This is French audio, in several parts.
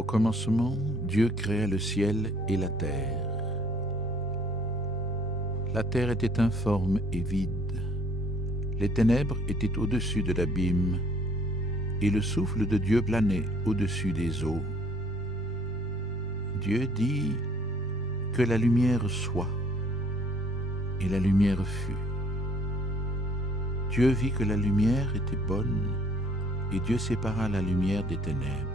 Au commencement, Dieu créa le ciel et la terre. La terre était informe et vide. Les ténèbres étaient au-dessus de l'abîme, et le souffle de Dieu planait au-dessus des eaux. Dieu dit que la lumière soit, et la lumière fut. Dieu vit que la lumière était bonne, et Dieu sépara la lumière des ténèbres.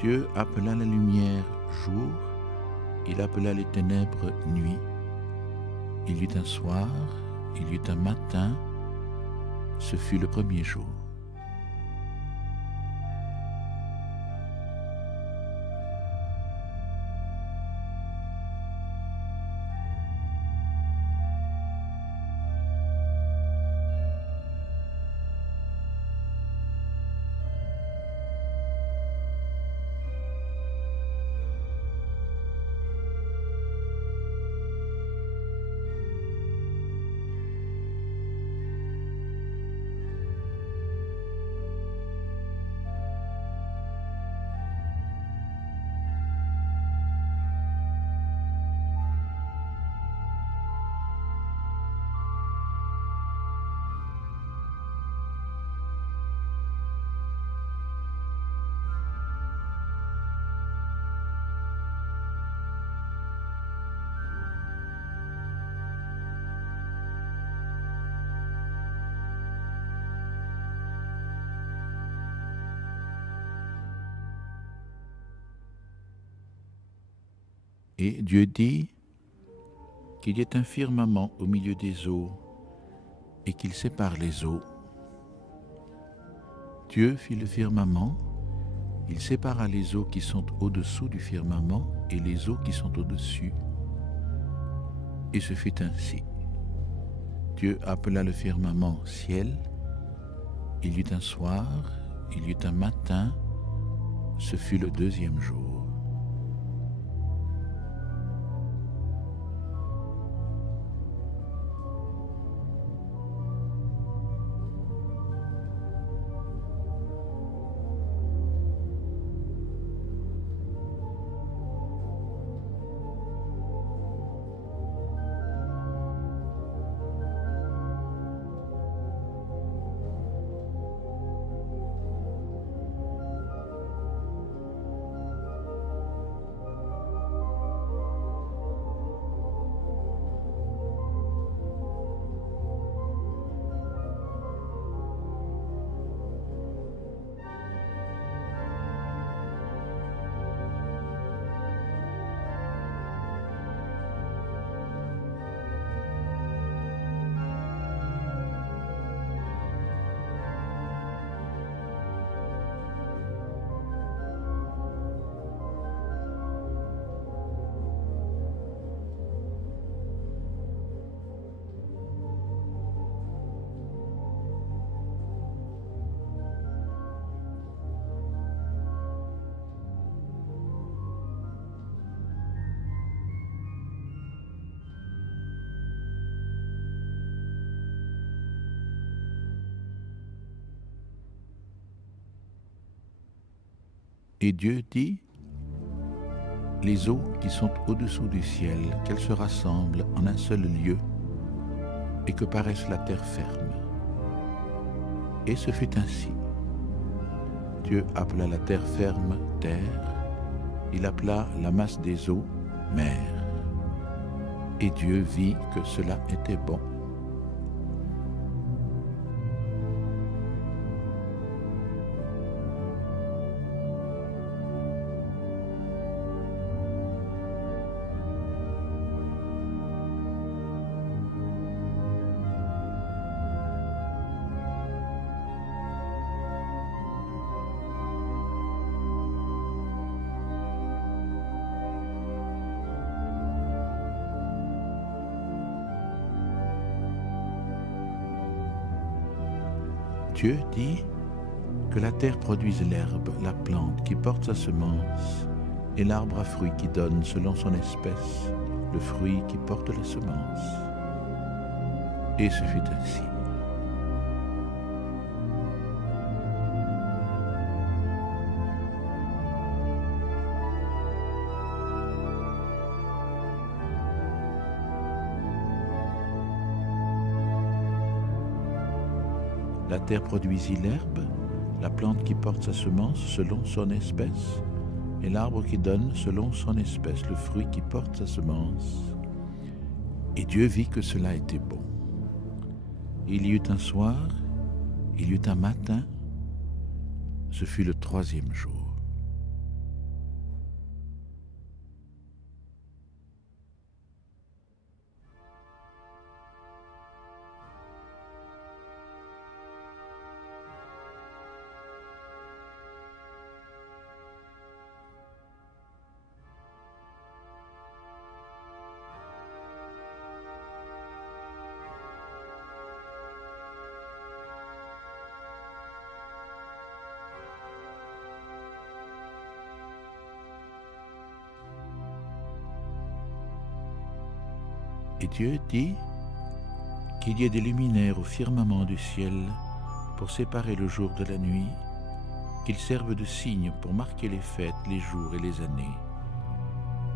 Dieu appela la lumière jour, il appela les ténèbres nuit. Il y eut un soir, il y eut un matin, ce fut le premier jour. Et Dieu dit qu'il y ait un firmament au milieu des eaux et qu'il sépare les eaux. Dieu fit le firmament, il sépara les eaux qui sont au-dessous du firmament et les eaux qui sont au-dessus. Et ce fut ainsi. Dieu appela le firmament ciel, il y eut un soir, il y eut un matin, ce fut le deuxième jour. Et Dieu dit, les eaux qui sont au-dessous du ciel, qu'elles se rassemblent en un seul lieu et que paraisse la terre ferme. Et ce fut ainsi. Dieu appela la terre ferme terre, il appela la masse des eaux mer. Et Dieu vit que cela était bon. Dieu dit que la terre produise l'herbe, la plante qui porte sa semence, et l'arbre à fruits qui donne selon son espèce le fruit qui porte la semence. Et ce fut ainsi. La terre produisit l'herbe, la plante qui porte sa semence selon son espèce, et l'arbre qui donne selon son espèce le fruit qui porte sa semence. Et Dieu vit que cela était bon. Il y eut un soir, il y eut un matin, ce fut le troisième jour. Et Dieu dit qu'il y ait des luminaires au firmament du ciel pour séparer le jour de la nuit, qu'ils servent de signes pour marquer les fêtes, les jours et les années,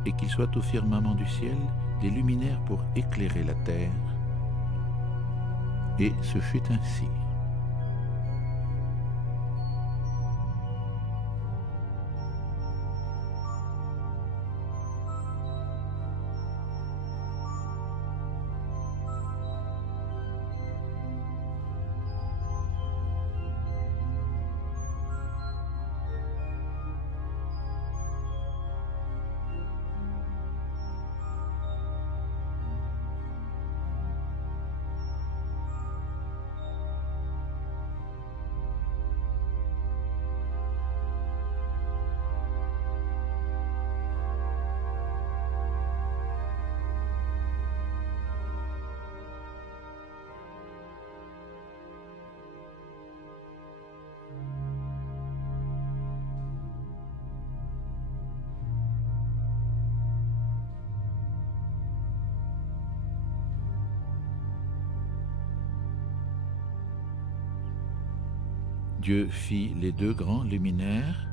et qu'il soit au firmament du ciel des luminaires pour éclairer la terre. Et ce fut ainsi. Dieu fit les deux grands luminaires,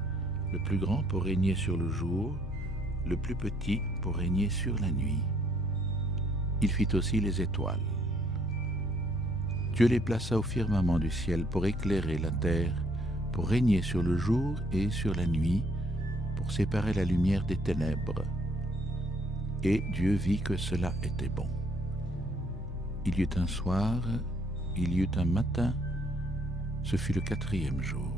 le plus grand pour régner sur le jour, le plus petit pour régner sur la nuit. Il fit aussi les étoiles. Dieu les plaça au firmament du ciel pour éclairer la terre, pour régner sur le jour et sur la nuit, pour séparer la lumière des ténèbres. Et Dieu vit que cela était bon. Il y eut un soir, il y eut un matin, ce fut le quatrième jour.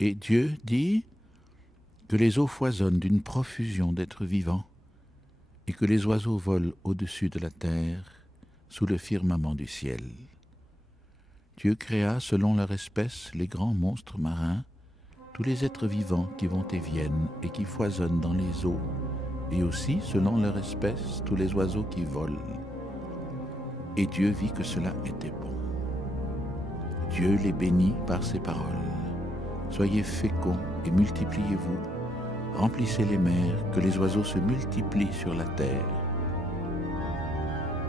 Et Dieu dit que les eaux foisonnent d'une profusion d'êtres vivants et que les oiseaux volent au-dessus de la terre, sous le firmament du ciel. Dieu créa selon leur espèce les grands monstres marins, tous les êtres vivants qui vont et viennent et qui foisonnent dans les eaux, et aussi selon leur espèce tous les oiseaux qui volent. Et Dieu vit que cela était bon. Dieu les bénit par ses paroles. Soyez féconds et multipliez-vous, remplissez les mers, que les oiseaux se multiplient sur la terre.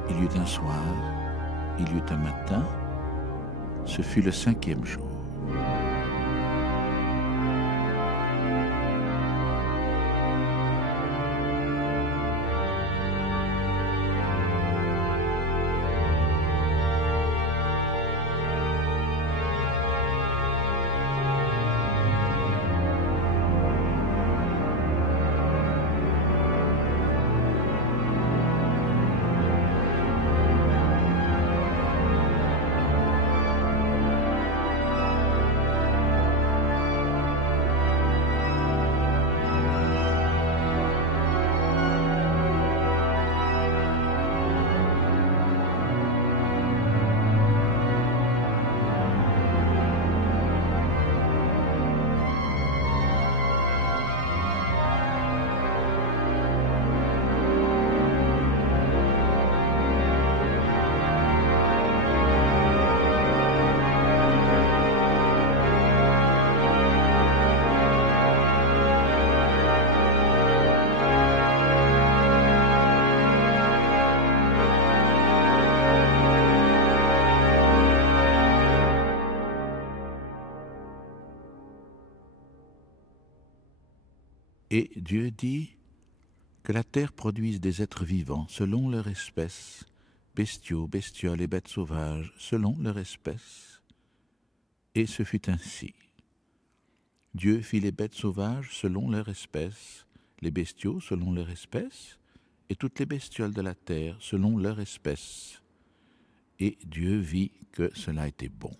Il y eut un soir, il y eut un matin, ce fut le cinquième jour. Et Dieu dit que la terre produise des êtres vivants selon leur espèce, bestiaux, bestioles et bêtes sauvages selon leur espèce. Et ce fut ainsi. Dieu fit les bêtes sauvages selon leur espèce, les bestiaux selon leur espèce, et toutes les bestioles de la terre selon leur espèce. Et Dieu vit que cela était bon.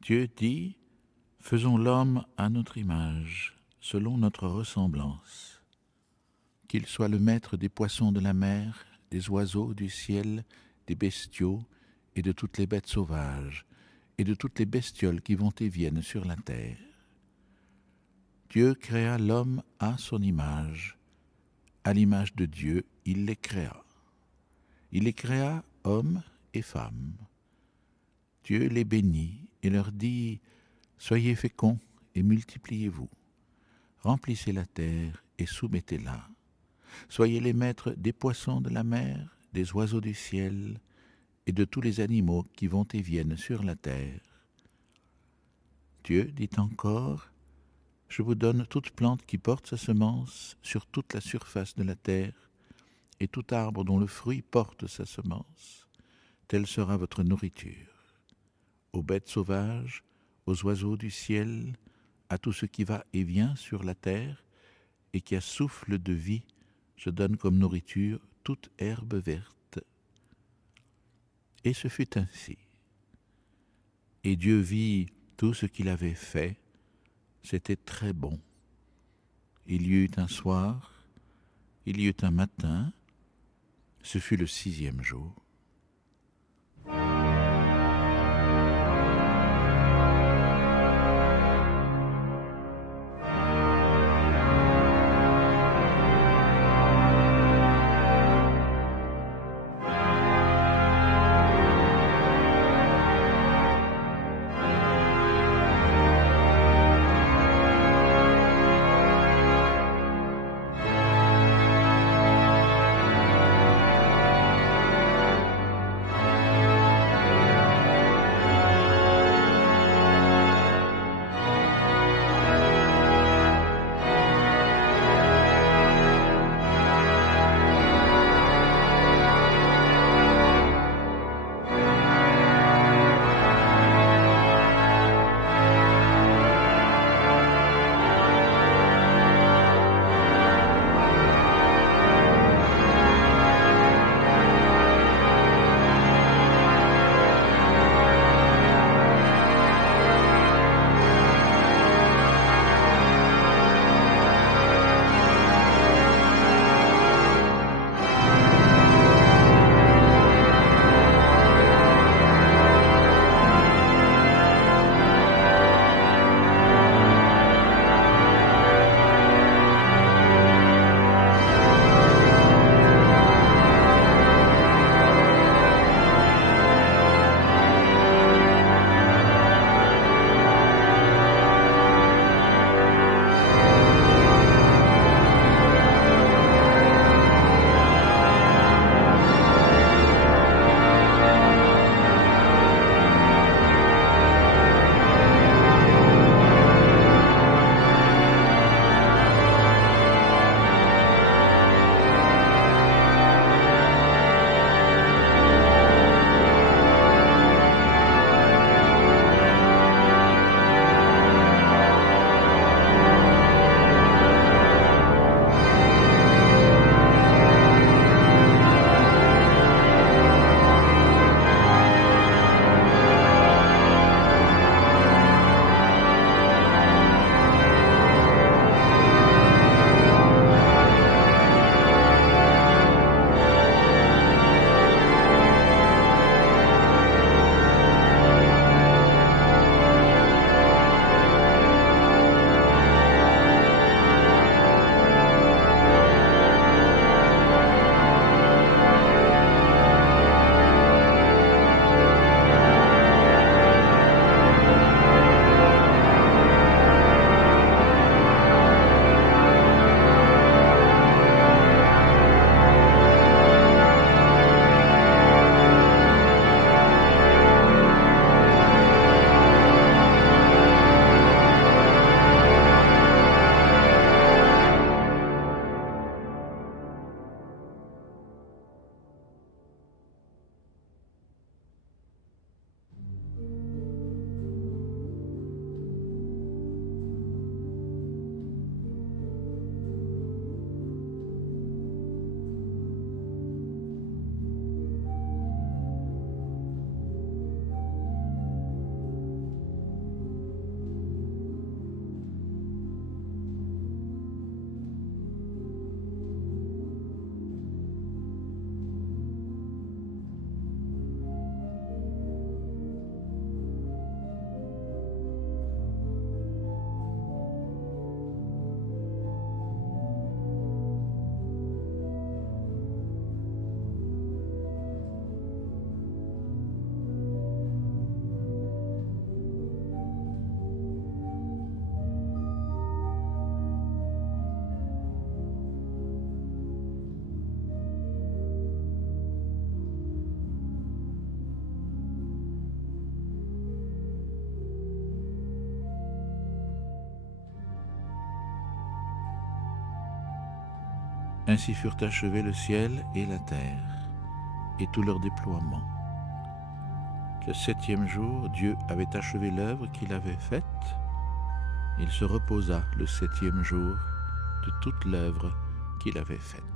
Dieu dit, faisons l'homme à notre image, selon notre ressemblance. Qu'il soit le maître des poissons de la mer, des oiseaux du ciel, des bestiaux et de toutes les bêtes sauvages, et de toutes les bestioles qui vont et viennent sur la terre. Dieu créa l'homme à son image. À l'image de Dieu, il les créa. Il les créa hommes et femmes. Dieu les bénit et leur dit, « Soyez féconds et multipliez-vous. Remplissez la terre et soumettez-la. Soyez les maîtres des poissons de la mer, des oiseaux du ciel et de tous les animaux qui vont et viennent sur la terre. » Dieu dit encore, « Je vous donne toute plante qui porte sa semence sur toute la surface de la terre, et tout arbre dont le fruit porte sa semence. Telle sera votre nourriture. Aux bêtes sauvages, aux oiseaux du ciel, à tout ce qui va et vient sur la terre, et qui a souffle de vie, je donne comme nourriture toute herbe verte. » Et ce fut ainsi. Et Dieu vit tout ce qu'il avait fait, c'était très bon. Il y eut un soir, il y eut un matin, ce fut le 6e jour. Ainsi furent achevés le ciel et la terre, et tout leur déploiement. Le septième jour, Dieu avait achevé l'œuvre qu'il avait faite. Il se reposa le septième jour de toute l'œuvre qu'il avait faite.